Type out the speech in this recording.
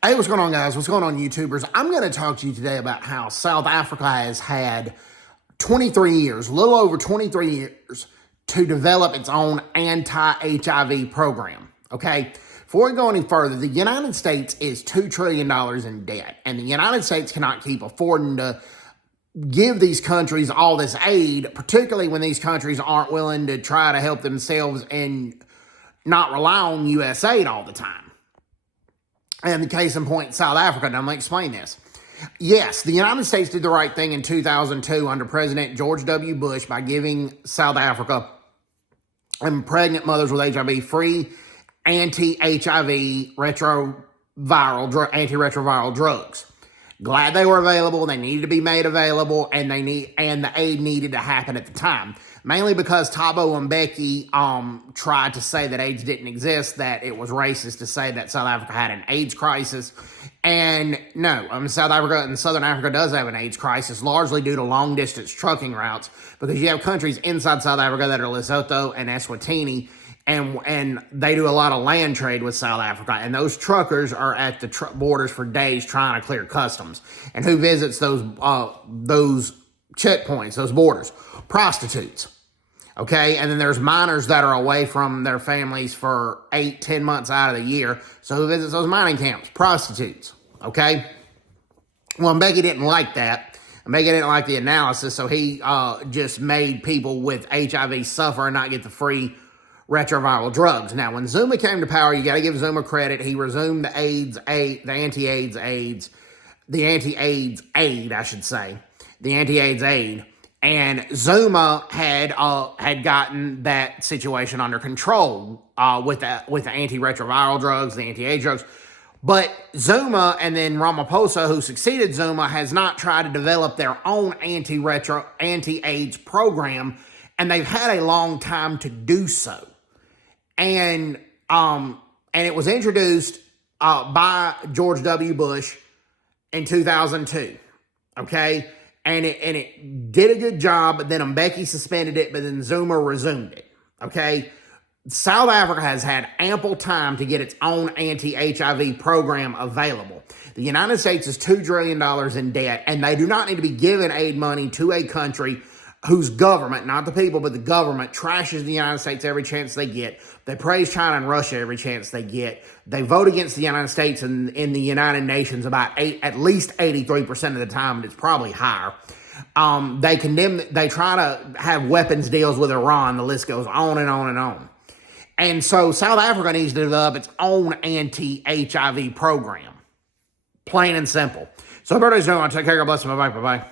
Hey, what's going on, guys? What's going on, YouTubers? I'm going to talk to you today about how South Africa has had 23 years, a little over 23 years, to develop its own anti-HIV program, okay? Before we go any further, the United States is $2 trillion in debt, and the United States cannot keep affording to give these countries all this aid, particularly when these countries aren't willing to try to help themselves and not rely on USAID all the time. And the case in point, South Africa. Now, let me explain this. Yes, the United States did the right thing in 2002 under President George W. Bush by giving South Africa and pregnant mothers with HIV free anti-HIV antiretroviral drugs. Glad they were available. They needed to be made available, and the aid needed to happen at the time. Mainly because Thabo Mbeki tried to say that AIDS didn't exist, that it was racist to say that South Africa had an AIDS crisis. And no, South Africa and Southern Africa does have an AIDS crisis, largely due to long-distance trucking routes, because you have countries inside South Africa that are Lesotho and Eswatini, and they do a lot of land trade with South Africa, and those truckers are at the borders for days trying to clear customs. And who visits those checkpoints, those borders? Prostitutes. Okay, and then there's minors that are away from their families for 8-10 months out of the year. So who visits those mining camps? Prostitutes. Okay? Well, Mbeki didn't like that. Mbeki didn't like the analysis, so he just made people with HIV suffer and not get the free retroviral drugs. Now, when Zuma came to power, you got to give Zuma credit. He resumed the anti-AIDS aid. And Zuma had gotten that situation under control with the antiretroviral drugs, the anti-AIDS drugs. But Zuma and then Ramaphosa, who succeeded Zuma, has not tried to develop their own anti-AIDS program, and they've had a long time to do so. And it was introduced by George W. Bush in 2002. Okay. And it did a good job, but then Mbeki suspended it, but then Zuma resumed it, okay? South Africa has had ample time to get its own anti-HIV program available. The United States is $2 trillion in debt, and they do not need to be giving aid money to a country whose government, not the people, but the government, trashes the United States every chance they get. They praise China and Russia every chance they get. They vote against the United States in the United Nations at least 83% of the time, and it's probably higher. They try to have weapons deals with Iran. The list goes on and on and on. And so South Africa needs to develop its own anti-HIV program. Plain and simple. So everybody's doing. Take care. God bless you. Bye-bye. Bye-bye.